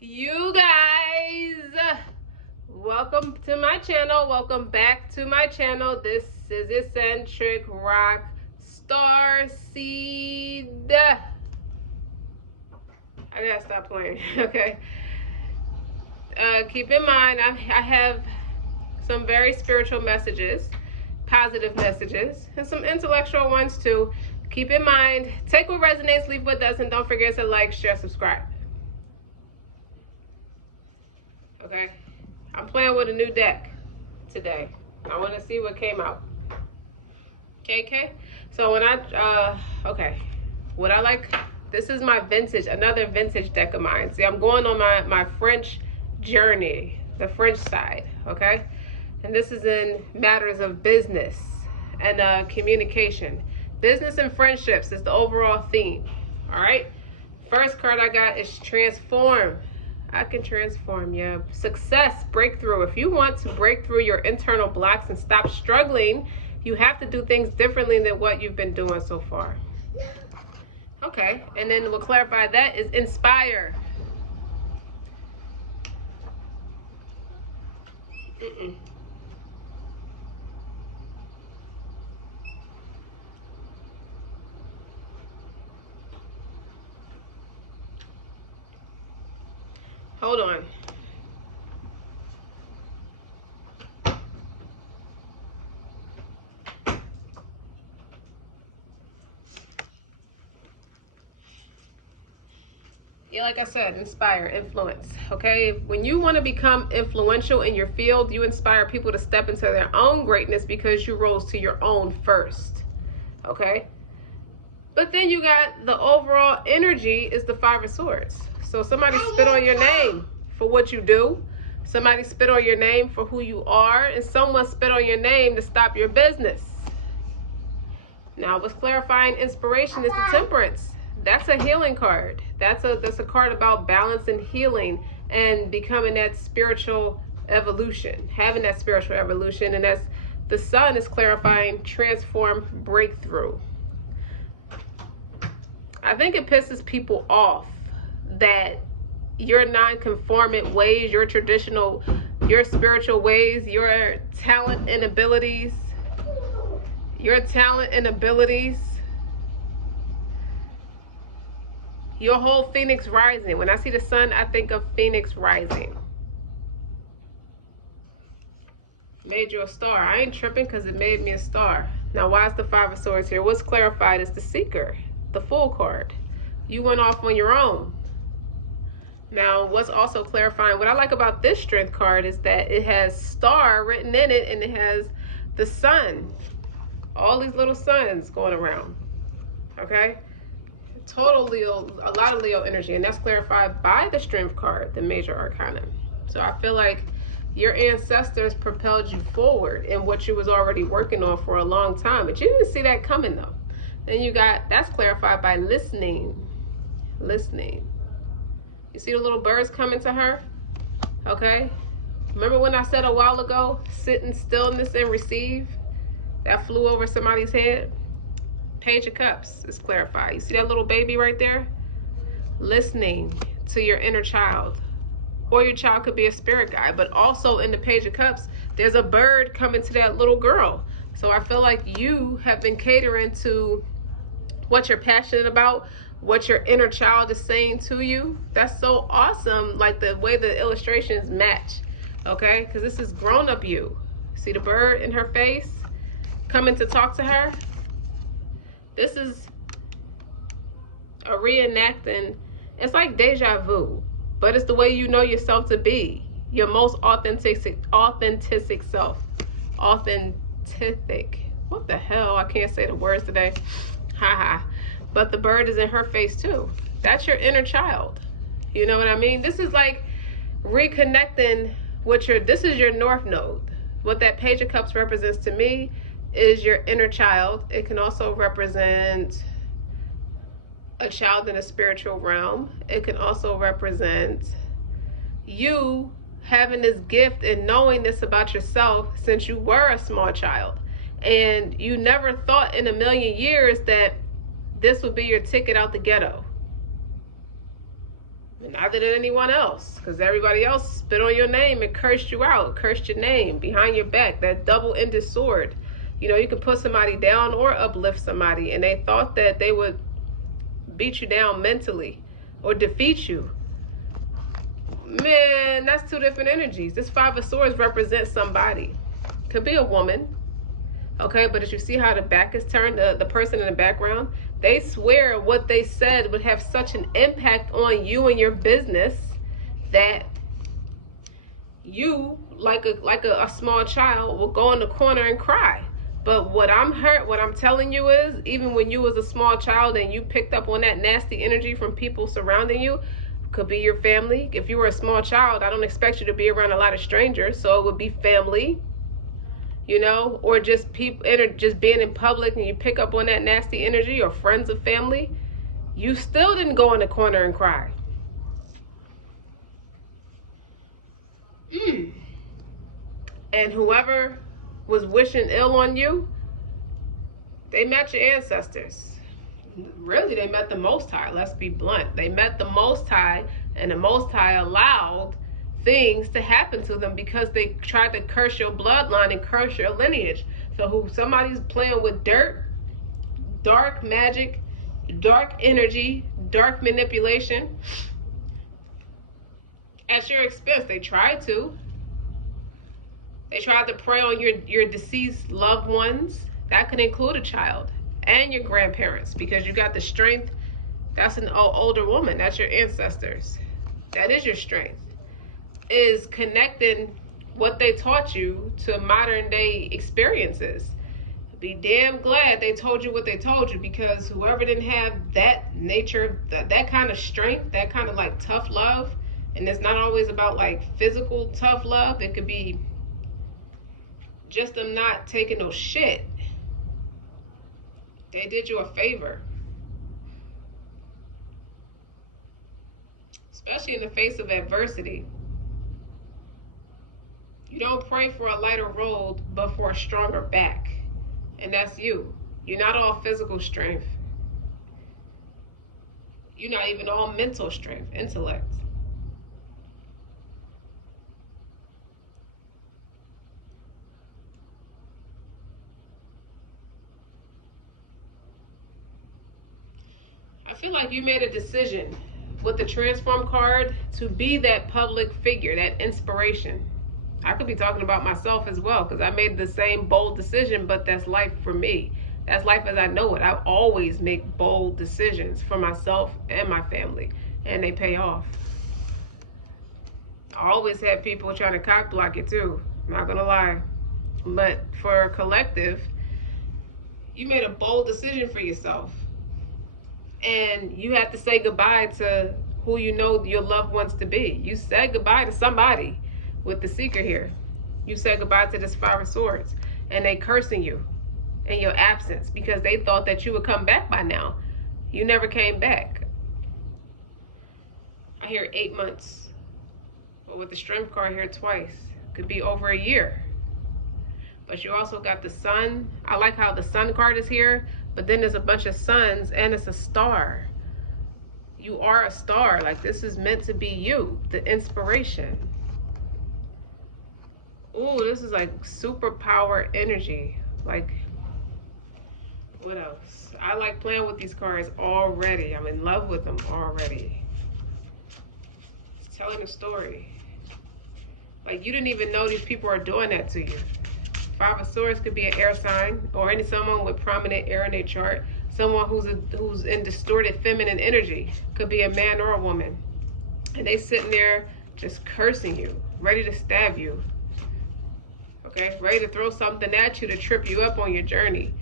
You guys, welcome to my channel. Welcome back to my channel. This is Eccentric RockStar'Seed. I gotta stop playing. Okay. Keep in mind, I have some very spiritual messages, positive messages, and some intellectual ones too. Keep in mind, take what resonates, leave what doesn't. Don't forget to like, share, subscribe. Okay, I'm playing with a new deck today. I want to see what came out. Okay, so when what I like, this is my vintage, another vintage deck of mine. See, I'm going on my French journey, the French side, okay? And this is in matters of business and communication. Business and friendships is the overall theme, all right? First card I got is transform. I can transform, yeah. Success, breakthrough. If you want to break through your internal blocks and stop struggling, you have to do things differently than what you've been doing so far. Okay, and then we'll clarify that is inspire. Hold on. Yeah, like I said, inspire, influence, okay? When you want to become influential in your field, you inspire people to step into their own greatness because you rose to your own first, okay? But then you got the overall energy is the Five of Swords. So somebody spit on your name for what you do. Somebody spit on your name for who you are. And someone spit on your name to stop your business. Now, what's clarifying inspiration is the Temperance. That's a healing card. That's a card about balance and healing and becoming that spiritual evolution, having that spiritual evolution. And that's the Sun is clarifying transform, breakthrough. I think it pisses people off that your non-conformant ways, your traditional, your spiritual ways, your talent and abilities, your whole Phoenix rising. When I see the Sun, I think of Phoenix rising. Made you a star. I ain't tripping because it made me a star. Now, why is the Five of Swords here? What's clarified is the Seeker, the Fool card. You went off on your own. Now, what's also clarifying, what I like about this Strength card is that it has star written in it and it has the sun. All these little suns going around, okay? Total Leo, a lot of Leo energy, and that's clarified by the Strength card, the Major Arcana. So I feel like your ancestors propelled you forward in what you was already working on for a long time, but you didn't see that coming though. Then you got, that's clarified by listening. You see the little birds coming to her? Okay. Remember when I said a while ago, sit in stillness and receive? That flew over somebody's head. Page of Cups is clarified. You see that little baby right there? Listening to your inner child. Or your child could be a spirit guide. But also in the Page of Cups, there's a bird coming to that little girl. So I feel like you have been catering to what you're passionate about, what your inner child is saying to you. That's so awesome, like the way the illustrations match, okay? Because this is grown-up you. See the bird in her face coming to talk to her? This is a reenacting. It's like deja vu, but it's the way you know yourself to be. Your most authentic self. Authentic. What the hell? I can't say the words today. Haha. But the bird is in her face too. That's your inner child. You know what I mean? This is like reconnecting with this is your North Node. What that Page of Cups represents to me is your inner child. It can also represent a child in a spiritual realm. It can also represent you having this gift and knowing this about yourself since you were a small child. And you never thought in a million years that this would be your ticket out the ghetto. Neither did anyone else, because everybody else spit on your name and cursed you out, cursed your name behind your back. That double-ended sword. You know, you can put somebody down or uplift somebody, and they thought that they would beat you down mentally or defeat you. Man, that's two different energies. This Five of Swords represents somebody. Could be a woman. Okay, but as you see how the back is turned, the person in the background, they swear what they said would have such an impact on you and your business that you, like a small child, will go in the corner and cry. But what I'm telling you is, even when you was a small child and you picked up on that nasty energy from people surrounding you, could be your family. If you were a small child, I don't expect you to be around a lot of strangers, so it would be family, you know, or just people, just being in public and you pick up on that nasty energy, or friends of family, you still didn't go in the corner and cry. And whoever was wishing ill on you, they met your ancestors. Really, they met the Most High. Let's be blunt. They met the Most High, and the Most High allowed things to happen to them because they tried to curse your bloodline and curse your lineage. So who somebody's playing with dirt, dark magic, dark energy, dark manipulation at your expense. They tried to. They tried to prey on your deceased loved ones. That could include a child and your grandparents, because you got the strength. That's an older woman. That's your ancestors. That is your strength. Is connecting what they taught you to modern day experiences. Be damn glad they told you what they told you, because whoever didn't have that nature, that kind of strength, that kind of like tough love, and it's not always about like physical tough love. It could be just them not taking no shit. They did you a favor. Especially in the face of adversity. You don't pray for a lighter road, but for a stronger back. And that's you. You're not all physical strength. You're not even all mental strength, intellect. I feel like you made a decision with the transform card to be that public figure, that inspiration. I could be talking about myself as well, because I made the same bold decision, but that's life for me. That's life as I know it. I always make bold decisions for myself and my family, and they pay off. I always have people trying to cock block it too, I'm not gonna lie. But for a collective, you made a bold decision for yourself. And you have to say goodbye to who you know your loved ones to be. You said goodbye to somebody with the Seeker here. You said goodbye to this Five of Swords. And they cursing you in your absence because they thought that you would come back by now. You never came back. I hear 8 months. But with the Strength card here twice, could be over a year. But you also got the Sun. I like how the Sun card is here, but then there's a bunch of suns and it's a star. You are a star. Like, this is meant to be you, the inspiration. Ooh, this is like superpower energy. Like, what else? I like playing with these cards already. I'm in love with them already. It's telling a story. Like, you didn't even know these people are doing that to you. Five of Swords could be an air sign, or someone with prominent air in their chart. Someone who's in distorted feminine energy. Could be a man or a woman. And they sitting there just cursing you, ready to stab you. Okay, ready to throw something at you to trip you up on your journey.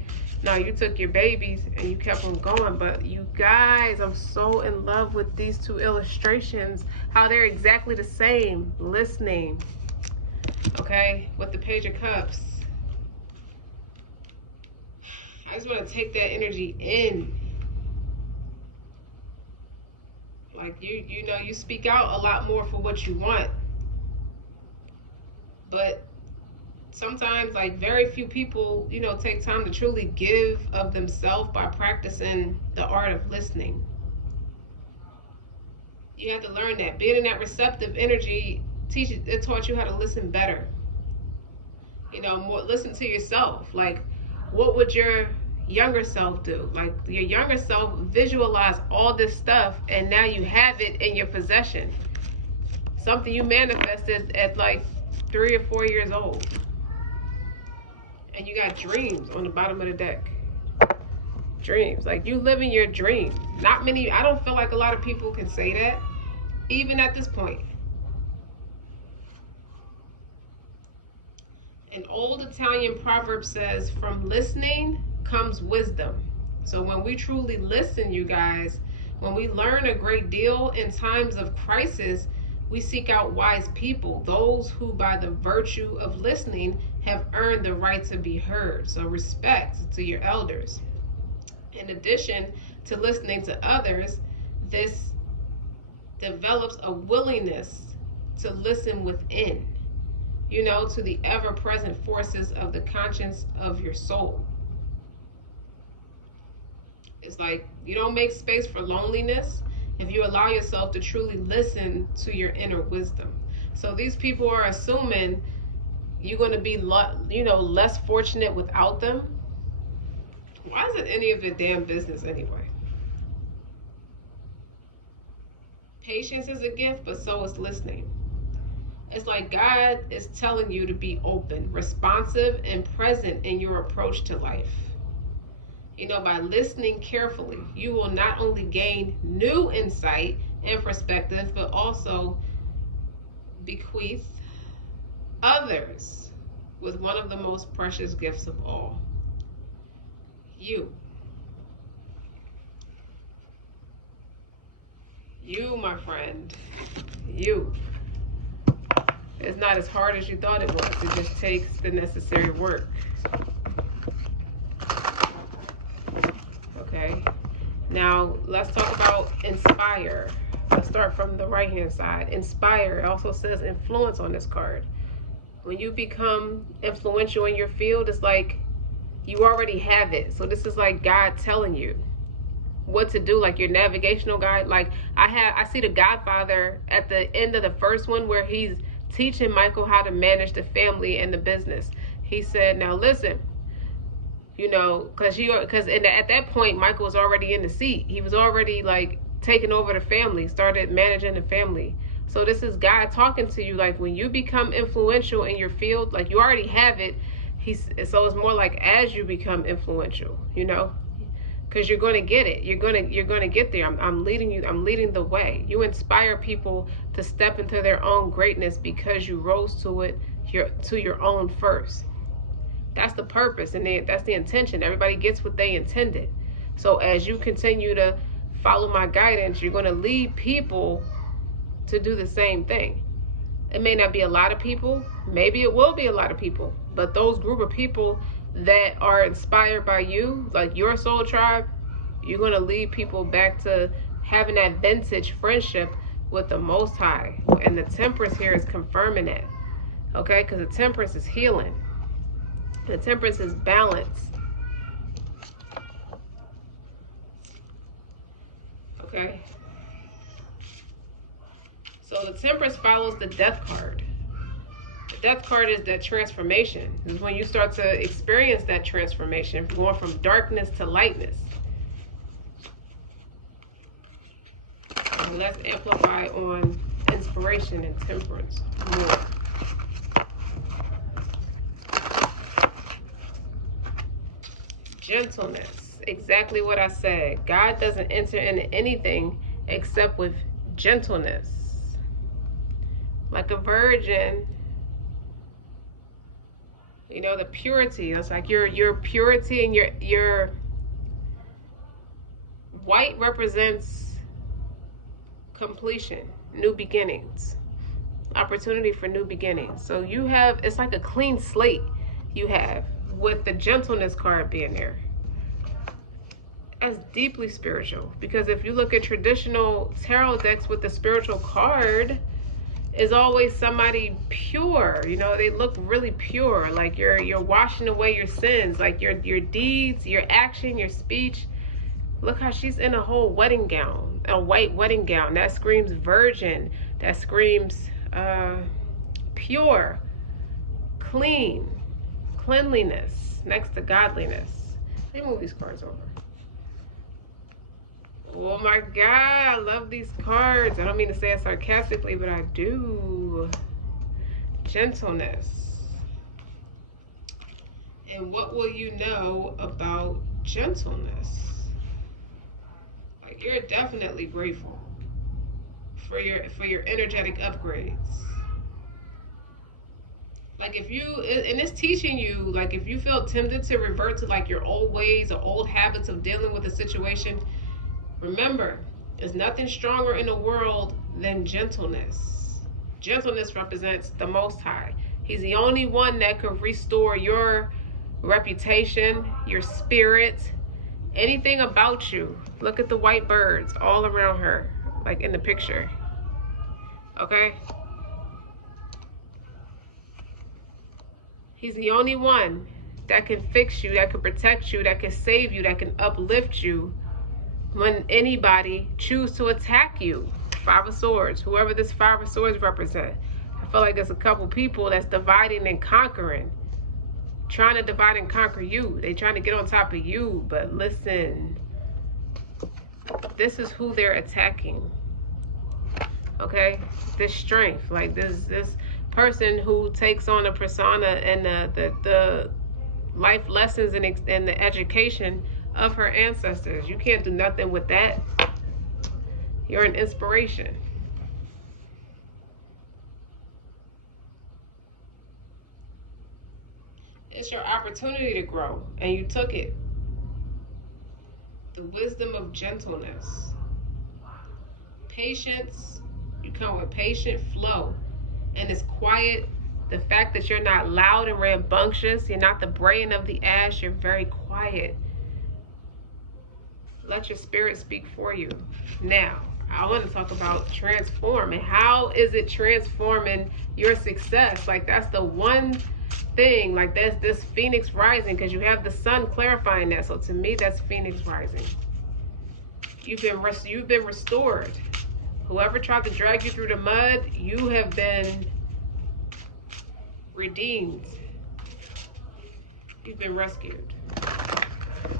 Now, you took your babies and you kept on going, but you guys, I'm so in love with these two illustrations, how they're exactly the same. Listening, okay, with the Page of Cups. I just want to take that energy in. Like, you know, you speak out a lot more for what you want. But sometimes, like, very few people, you know, take time to truly give of themselves by practicing the art of listening. You have to learn that. Being in that receptive energy it taught you how to listen better. You know, more listen to yourself. Like, what would your younger self do? Like, your younger self visualize all this stuff, and now you have it in your possession. Something you manifested at like 3 or 4 years old. And you got dreams on the bottom of the deck. Dreams. Like, you living your dream. Not many, I don't feel like a lot of people can say that, even at this point. An old Italian proverb says, from listening comes wisdom. So when we truly listen, you guys, when we learn a great deal in times of crisis, we seek out wise people, those who by the virtue of listening have earned the right to be heard. So respect to your elders. In addition to listening to others, this develops a willingness to listen within, you know, to the ever-present forces of the conscience of your soul. It's like you don't make space for loneliness if you allow yourself to truly listen to your inner wisdom. So these people are assuming you're going to be, you know, less fortunate without them. Why is it any of your damn business anyway? Patience is a gift, but so is listening. It's like God is telling you to be open, responsive, and present in your approach to life. You know, by listening carefully, you will not only gain new insight and perspective, but also bequeath others with one of the most precious gifts of all. You. You, my friend. You. It's not as hard as you thought it was. It just takes the necessary work. Okay. Now, let's talk about inspire. Let's start from the right-hand side. Inspire. It also says influence on this card. When you become influential in your field, it's like you already have it. So this is like God telling you what to do, like your navigational guide. Like I see the Godfather at the end of the first one where he's teaching Michael how to manage the family and the business. He said, now listen, you know, because at that point Michael was already in the seat. He was already like taking over the family, started managing the family. So this is God talking to you, like when you become influential in your field, like you already have it. So it's more like as you become influential, you know, because you're going to get it. You're going to get there. I'm leading you. I'm leading the way. You inspire people to step into their own greatness because you rose to it, to your own first. That's the purpose, and that's the intention. Everybody gets what they intended. So as you continue to follow my guidance, you're going to lead people to do the same thing. It may not be a lot of people. Maybe it will be a lot of people. But those group of people that are inspired by you, like your soul tribe, you're going to lead people back to having that vintage friendship with the Most High. And the temperance here is confirming that. Okay? Because the temperance is healing. The temperance is balance. Okay? So the temperance follows the death card. The death card is that transformation. This is when you start to experience that transformation, going from darkness to lightness. And let's amplify on inspiration and temperance more. Gentleness. Exactly what I said. God doesn't enter into anything except with gentleness. Like a virgin, you know, the purity. It's like your purity, and your white represents completion, new beginnings, opportunity for new beginnings. So you have, it's like a clean slate you have with the gentleness card being there. That's deeply spiritual, because if you look at traditional tarot decks with the spiritual card, is always somebody pure. You know, they look really pure, like you're washing away your sins, like your deeds, your action, your speech. Look how she's in a whole wedding gown. a white wedding gown. That screams virgin. That screams pure, clean, cleanliness next to godliness. Let me move these cards over. Oh my God, I love these cards. I don't mean to say it sarcastically, but I do. Gentleness. And what will you know about gentleness? Like, you're definitely grateful for your energetic upgrades. Like, if you, and it's teaching you, like, if you feel tempted to revert to like your old ways or old habits of dealing with a situation, remember, there's nothing stronger in the world than gentleness. Gentleness represents the Most High. He's the only one that could restore your reputation, your spirit, anything about you. Look at the white birds all around her, like in the picture. Okay? He's the only one that can fix you, that can protect you, that can save you, that can uplift you when anybody choose to attack you. Five of Swords, whoever this Five of Swords represent. I feel like there's a couple people that's dividing and conquering, trying to divide and conquer you. They trying to get on top of you, but listen, this is who they're attacking. Okay, this strength, like this person who takes on a persona and the life lessons and the education of her ancestors. You can't do nothing with that. You're an inspiration. It's your opportunity to grow, and you took it. The wisdom of gentleness. Patience. You come with patient flow. And it's quiet. The fact that you're not loud and rambunctious, you're not the braying of the ash, you're very quiet. Let your spirit speak for you. Now, I want to talk about transforming. How is it transforming your success? Like, that's the one thing. Like, that's this Phoenix rising, because you have the sun clarifying that. So to me, that's Phoenix rising. You've been restored. Whoever tried to drag you through the mud, you have been redeemed. You've been rescued.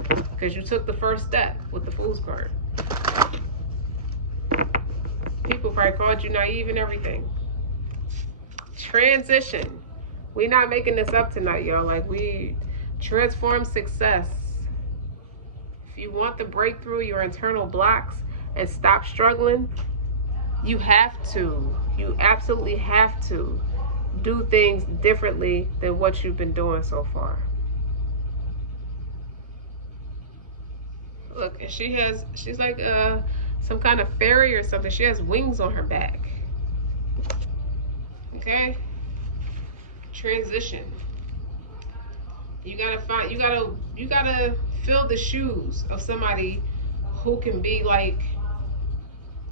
Because you took the first step with the Fool's card. People probably called you naive and everything. Transition. We're not making this up tonight, y'all. Like, we transform success. If you want to break through your internal blocks and stop struggling, you have to. You absolutely have to do things differently than what you've been doing so far. Look, she's like some kind of fairy or something. She has wings on her back. Okay? Transition. You gotta fill the shoes of somebody who can be like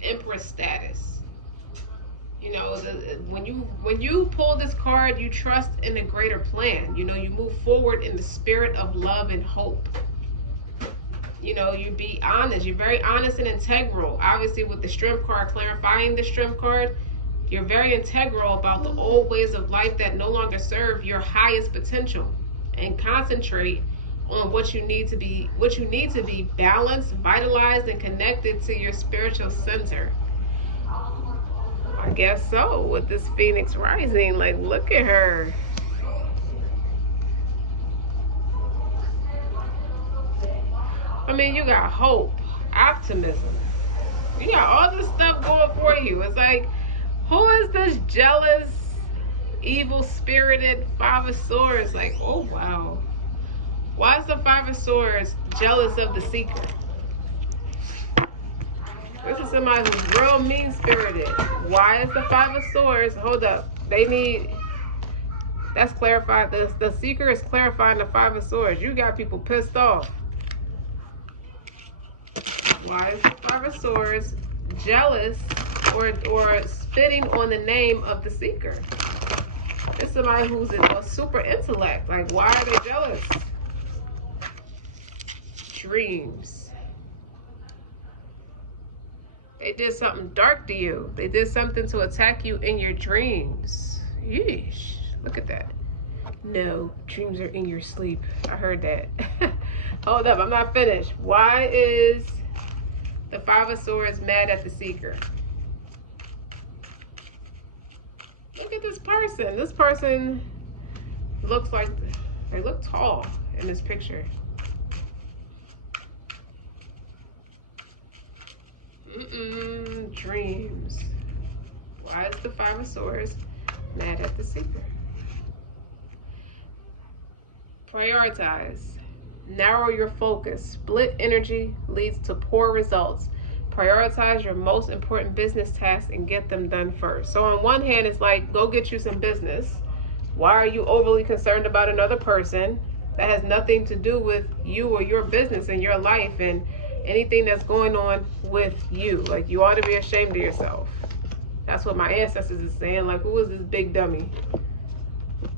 Empress status. You know, when you pull this card, you trust in a greater plan. You know, you move forward in the spirit of love and hope. You know, you be honest. You're very honest and integral. Obviously, with the Strength card, clarifying the Strength card, you're very integral about the old ways of life that no longer serve your highest potential, and concentrate on what you need to be balanced, vitalized, and connected to your spiritual center. I guess so, with this Phoenix rising. Like, look at her. I mean, you got hope, optimism. You got all this stuff going for you. It's like, who is this jealous, evil-spirited Five of Swords? Like, oh, wow. Why is the Five of Swords jealous of the Seeker? This is somebody who's real mean-spirited. Why is the Five of Swords? Hold up. That's clarified. The Seeker is clarifying the Five of Swords. You got people pissed off. Why is the Five of Swords jealous or spitting on the name of the Seeker? It's somebody who's a super intellect. Like, why are they jealous? Dreams. They did something dark to you. They did something to attack you in your dreams. Yeesh. Look at that. No, dreams are in your sleep. I heard that. Hold up, I'm not finished. Why is the Five of Swords mad at the Seeker? Look at this person. This person looks like they look tall in this picture. Dreams. Why is the Five of Swords mad at the Seeker? Prioritize. Narrow your focus. Split energy leads to poor results. Prioritize your most important business tasks and get them done first. So on one hand, it's like, go get you some business. Why are you overly concerned about another person? That has nothing to do with you or your business and your life and anything that's going on with you. Like, you ought to be ashamed of yourself. That's what my ancestors is saying. Like, who is this big dummy?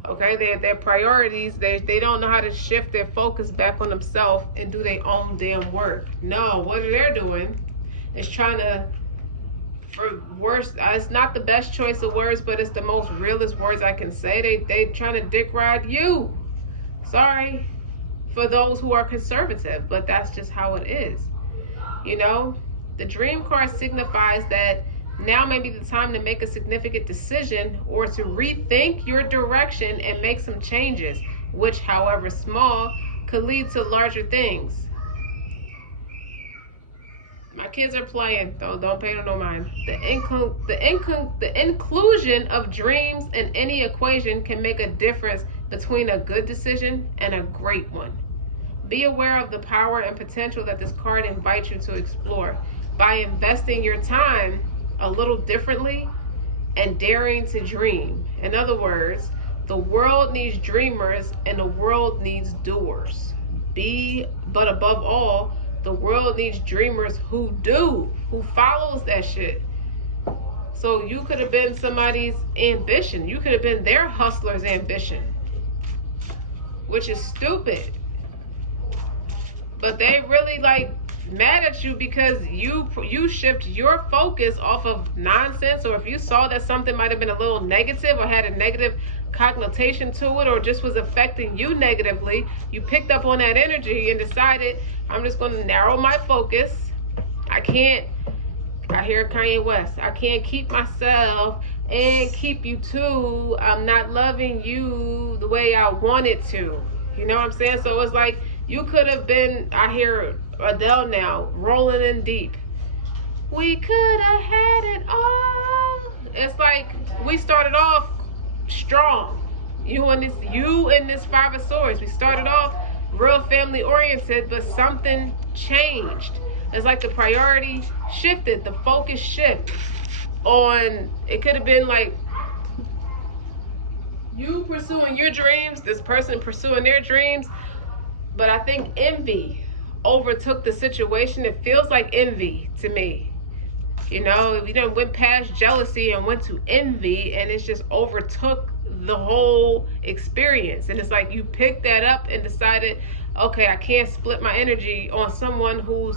Okay, their priorities, they don't know how to shift their focus back on themselves and do their own damn work. No, what they're doing is trying to, for worse, it's not the best choice of words, but it's the most realest words I can say. They trying to dick ride you. Sorry for those who are conservative, but that's just how it is. You know, the dream card signifies that now may be the time to make a significant decision or to rethink your direction and make some changes, which, however small, could lead to larger things. My kids are playing. Don't pay no mind. The inclusion of dreams in any equation can make a difference between a good decision and a great one. Be aware of the power and potential that this card invites you to explore. By investing your time a little differently and daring to dream. In other words, the world needs dreamers and the world needs doers. But above all, the world needs dreamers who follows that shit. So you could have been somebody's ambition. You could have been their hustler's ambition, which is stupid. But they really like mad at you because you shift your focus off of nonsense, or if you saw that something might have been a little negative or had a negative connotation to it or just was affecting you negatively, you picked up on that energy and decided, I'm just going to narrow my focus. I hear Kanye West, I can't keep myself and keep you too. I'm not loving you the way I wanted to. You know what I'm saying? So it's like you could have been, I hear Adele now, rolling in deep. We could have had it all. It's like we started off strong. You and this Five of Swords. We started off real family oriented, but something changed. It's like the priority shifted, the focus shift on, it could have been like you pursuing your dreams, this person pursuing their dreams, but I think envy overtook the situation. It feels like envy to me. You know, we done went past jealousy and went to envy, and it's just overtook the whole experience. And it's like you picked that up and decided, okay, I can't split my energy on someone who's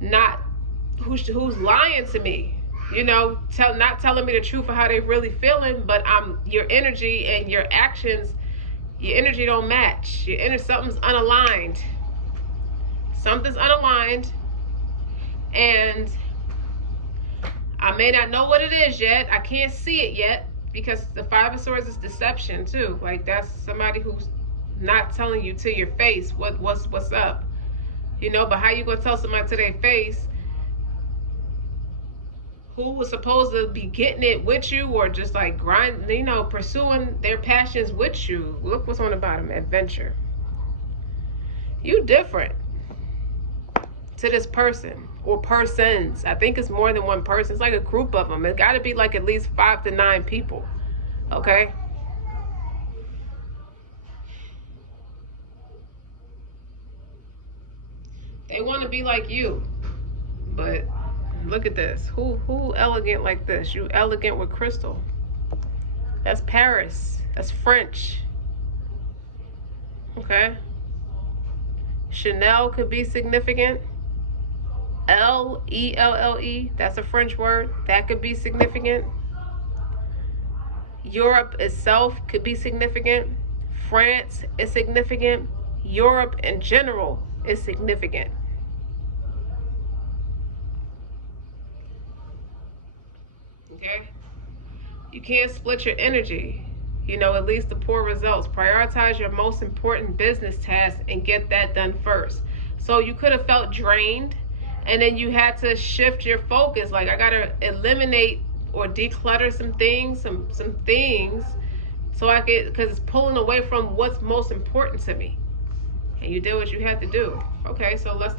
lying to me. You know, not telling me the truth of how they really feeling, but your energy and your actions, your energy don't match. Something's unaligned. Something's unaligned, and I may not know what it is yet. I can't see it yet because the Five of Swords is deception too. Like, that's somebody who's not telling you to your face what's up. You know, but how you gonna tell somebody to their face who was supposed to be getting it with you or just like grinding, you know, pursuing their passions with you? Look what's on the bottom, adventure. You different to this person or persons. I think it's more than one person. It's like a group of them. It's got to be like at least 5 to 9 people. Okay? They want to be like you. But look at this. Who elegant like this? You elegant with crystal. That's Paris. That's French. Okay? Chanel could be significant. L-E-L-L-E, that's a French word. That could be significant. Europe itself could be significant. France is significant. Europe in general is significant. Okay? You can't split your energy. You know, it leads to poor results. Prioritize your most important business tasks and get that done first. So you could have felt drained, and then you had to shift your focus. Like, I gotta eliminate or declutter some things, some things, so I could, because it's pulling away from what's most important to me. And you did what you had to do. Okay, so let's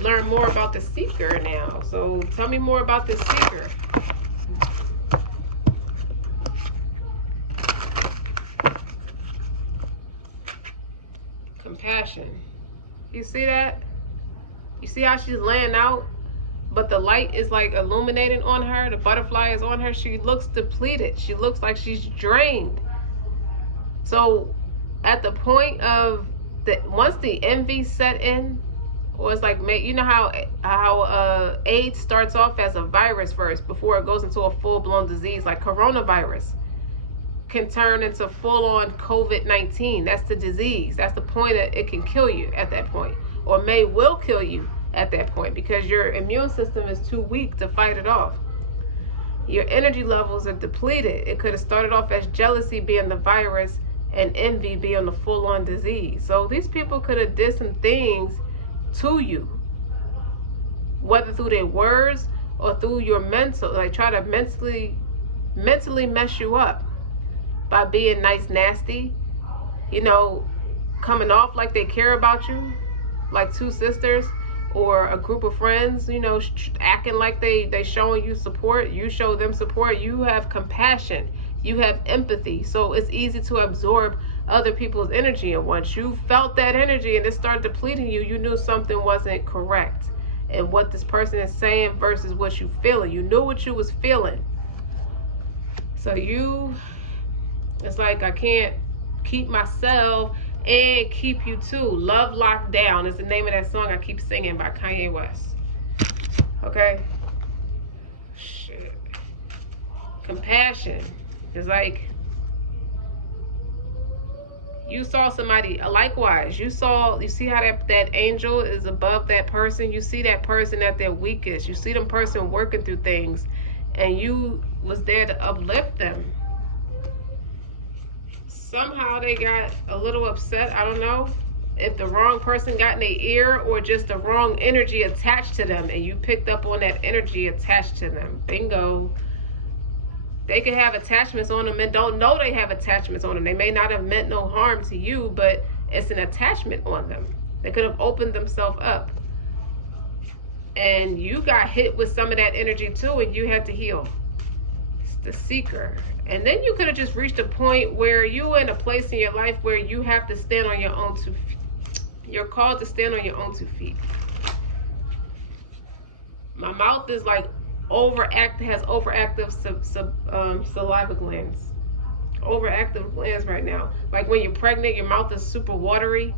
learn more about the seeker now. So tell me more about the seeker. Compassion. You see that? You see how she's laying out, but the light is like illuminating on her. The butterfly is on her. She looks depleted. She looks like she's drained. So at the point of once the envy set in, or it's like, you know how AIDS starts off as a virus first before it goes into a full-blown disease, like coronavirus can turn into full-on COVID-19. That's the disease. That's the point that it can kill you at that point, or will kill you at that point, because your immune system is too weak to fight it off. Your energy levels are depleted. It could have started off as jealousy being the virus and envy being the full-on disease. So these people could have did some things to you, whether through their words or through your mental, like try to mentally mess you up by being nice, nasty, you know, coming off like they care about you, like two sisters or a group of friends, you know, acting like they showing you support. You show them support. You have compassion. You have empathy. So it's easy to absorb other people's energy. And once you felt that energy and it started depleting you, you knew something wasn't correct. And what this person is saying versus what you feeling. You knew what you was feeling. So it's like, I can't keep myself and keep you too. Love Locked Down is the name of that song I keep singing by Kanye West. Okay? Shit. Compassion is like, you saw somebody, likewise, you see how that angel is above that person. You see that person at their weakest. You see them person working through things, and you was there to uplift them. Somehow they got a little upset. I don't know if the wrong person got in their ear or just the wrong energy attached to them, and you picked up on that energy attached to them. Bingo. They could have attachments on them and don't know they have attachments on them. They may not have meant no harm to you, but it's an attachment on them. They could have opened themselves up. And you got hit with some of that energy too, and you had to heal. It's the seeker. And then you could have just reached a point where you're in a place in your life where you have to stand on your own 2 feet. You're called to stand on your own 2 feet. My mouth is like has overactive saliva glands. Overactive glands right now. Like when you're pregnant, your mouth is super watery.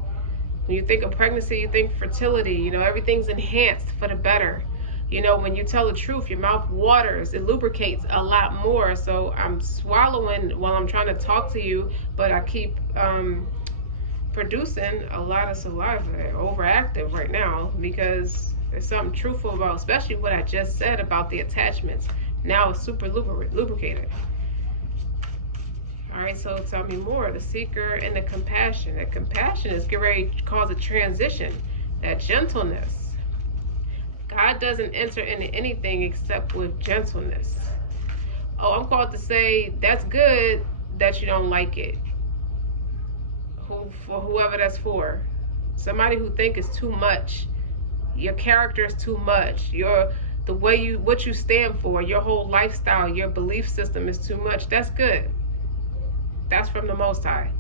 When you think of pregnancy, you think fertility. You know, everything's enhanced for the better. You know, when you tell the truth, your mouth waters, it lubricates a lot more. So I'm swallowing while I'm trying to talk to you, but I keep producing a lot of saliva, overactive right now, because there's something truthful about, especially what I just said about the attachments. Now it's super lubricated. All right, so tell me more. The seeker and the compassion. That compassion is getting ready to cause a transition. That gentleness. God doesn't enter into anything except with gentleness. Oh, I'm called to say that's good that you don't like it. For whoever that's for. Somebody who think it's too much. Your character is too much. What you stand for, your whole lifestyle, your belief system is too much. That's good. That's from the Most High.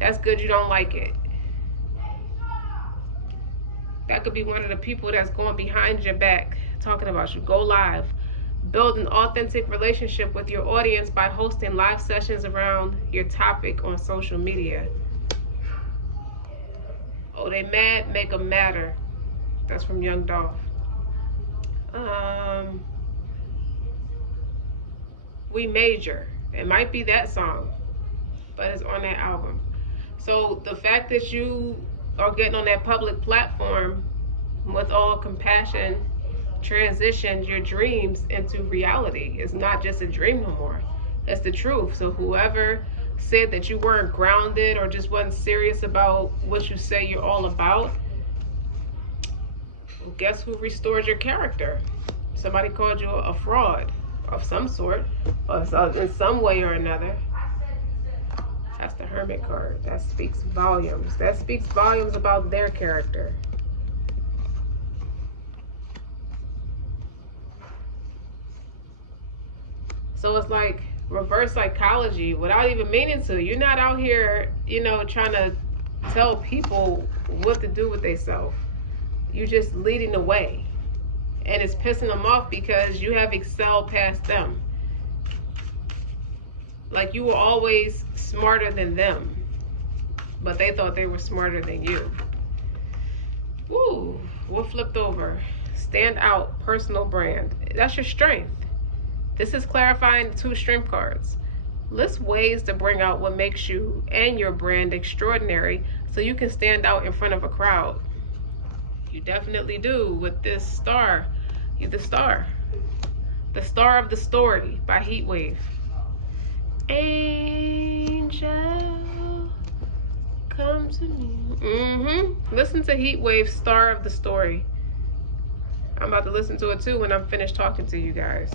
That's good you don't like it. That could be one of the people that's going behind your back talking about you. Go live. Build an authentic relationship with your audience by hosting live sessions around your topic on social media. Oh, they mad? Make them matter. That's from Young Dolph. We Major. It might be that song, but it's on that album. So the fact that you are getting on that public platform with all compassion, transition your dreams into reality. It's not just a dream no more. That's the truth. So whoever said that you weren't grounded or just wasn't serious about what you say you're all about, guess who restored your character? Somebody called you a fraud of some sort, or in some way or another. That's the Hermit card. That speaks volumes. That speaks volumes about their character. So it's like reverse psychology without even meaning to. You're not out here, trying to tell people what to do with themselves. You're just leading the way. And it's pissing them off because you have excelled past them. Like you were always smarter than them, but they thought they were smarter than you. Woo, what flipped over? Stand out, personal brand. That's your strength. This is clarifying the 2 strength cards. List ways to bring out what makes you and your brand extraordinary so you can stand out in front of a crowd. You definitely do with this star. You're the star. The star of the story by Heatwave. Angel, come to me. Listen to Heatwave's Star of the Story. I'm about to listen to it too when I'm finished talking to you guys.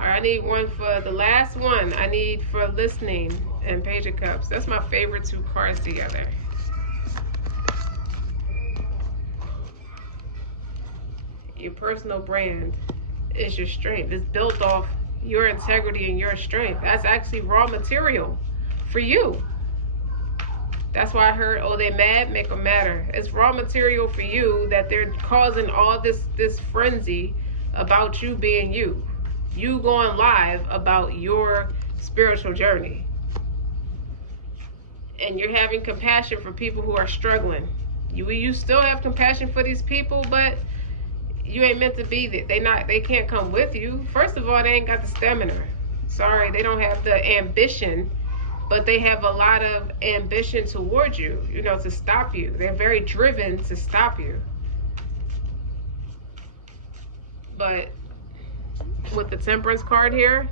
All right, I need one for the last one. I need for listening and Page of Cups. That's my favorite 2 cards together. Your personal brand is your strength. It's built off your integrity and your strength. That's actually raw material for you. That's why I heard, oh, they mad, make them matter. It's raw material for you that they're causing all this frenzy about you being you. You going live about your spiritual journey. And you're having compassion for people who are struggling. You still have compassion for these people, but you ain't meant to be there. They can't come with you. First of all, they ain't got the stamina. Sorry, they don't have the ambition, but they have a lot of ambition towards you, to stop you. They're very driven to stop you. But with the Temperance card here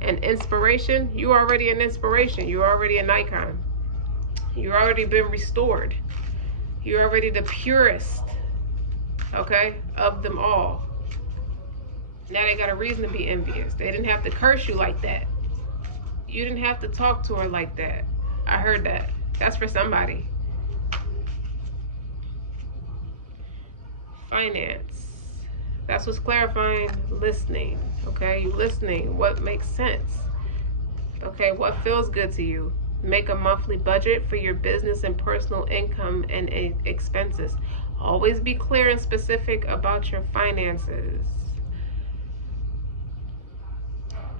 and inspiration, you're already an inspiration. You're already an icon. You've already been restored. You're already the purest, okay, of them all. Now they got a reason to be envious. They didn't have to curse you like that. You didn't have to talk to her like that. I heard that. That's for somebody. Finance. That's what's clarifying. Listening, okay? You listening. What makes sense? Okay, what feels good to you? Make a monthly budget for your business and personal income and expenses. Always be clear and specific about your finances.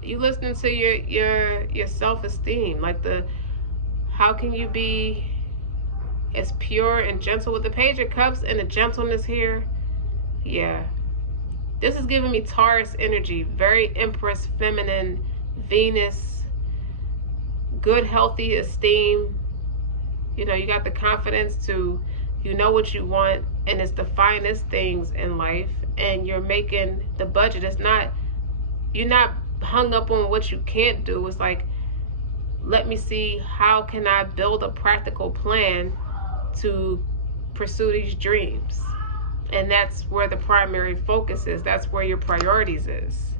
You listening to your self-esteem, like how can you be as pure and gentle with the Page of Cups and the gentleness here? Yeah. This is giving me Taurus energy, very Empress, feminine, Venus, good, healthy esteem. You got the confidence to, what you want, and it's the finest things in life, and you're making the budget. You're not hung up on what you can't do. It's like, let me see, how can I build a practical plan to pursue these dreams? And that's where the primary focus is. That's where your priorities is.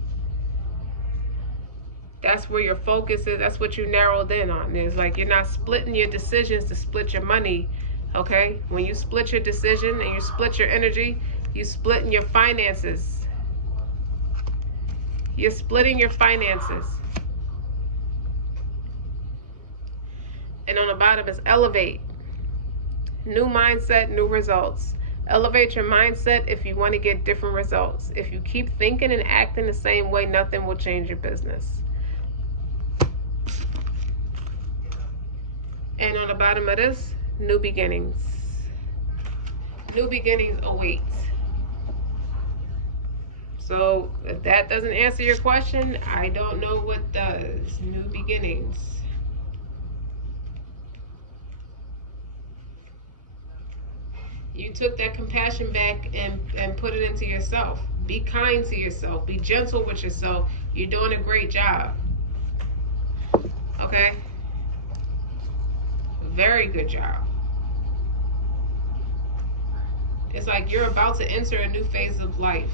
That's where your focus is. That's what you narrowed in on. It's like you're not splitting your decisions to split your money, okay? When you split your decision and you split your energy, you're splitting your finances. You're splitting your finances. And on the bottom is elevate. New mindset, new results. Elevate your mindset if you want to get different results. If you keep thinking and acting the same way, nothing will change your business. And on the bottom of this, new beginnings. New beginnings await. So if that doesn't answer your question, I don't know what does. New beginnings. You took that compassion back and put it into yourself. Be kind to yourself. Be gentle with yourself. You're doing a great job. Okay? Very good job. It's like you're about to enter a new phase of life.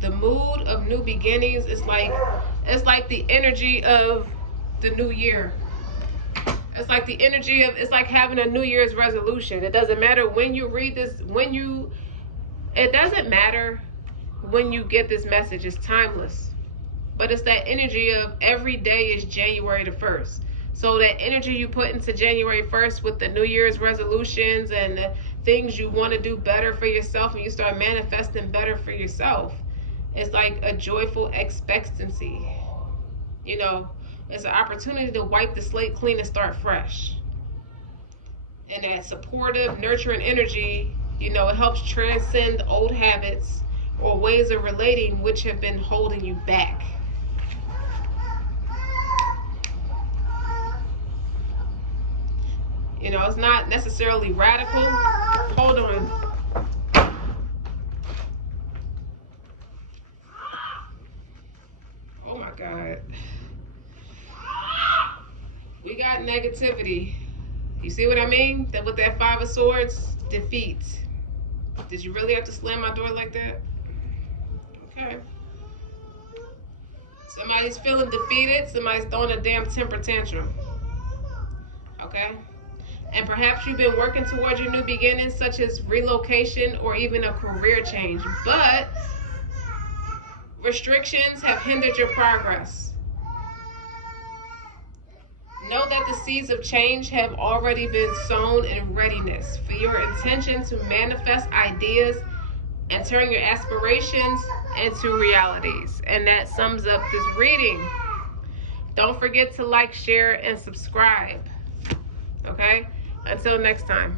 The mood of new beginnings is like, it's like the energy of the new year. It's like the energy of, it's like having a New Year's resolution. It doesn't matter when you read this, it doesn't matter when you get this message. It's timeless. But it's that energy of every day is January the 1st. So that energy you put into January 1st with the New Year's resolutions and the things you want to do better for yourself, and you start manifesting better for yourself, it's like a joyful expectancy. You know, it's an opportunity to wipe the slate clean and start fresh. And that supportive, nurturing energy, you know, it helps transcend old habits or ways of relating which have been holding you back. You know, it's not necessarily radical. Hold on. Oh my God. We got negativity. You see what I mean? That with that 5 of Swords, defeat. Did you really have to slam my door like that? Okay. Somebody's feeling defeated. Somebody's throwing a damn temper tantrum. Okay? And perhaps you've been working towards your new beginnings, such as relocation or even a career change. But restrictions have hindered your progress. Know that the seeds of change have already been sown in readiness for your intention to manifest ideas and turn your aspirations into realities. And that sums up this reading. Don't forget to like, share, and subscribe. Okay? Until next time.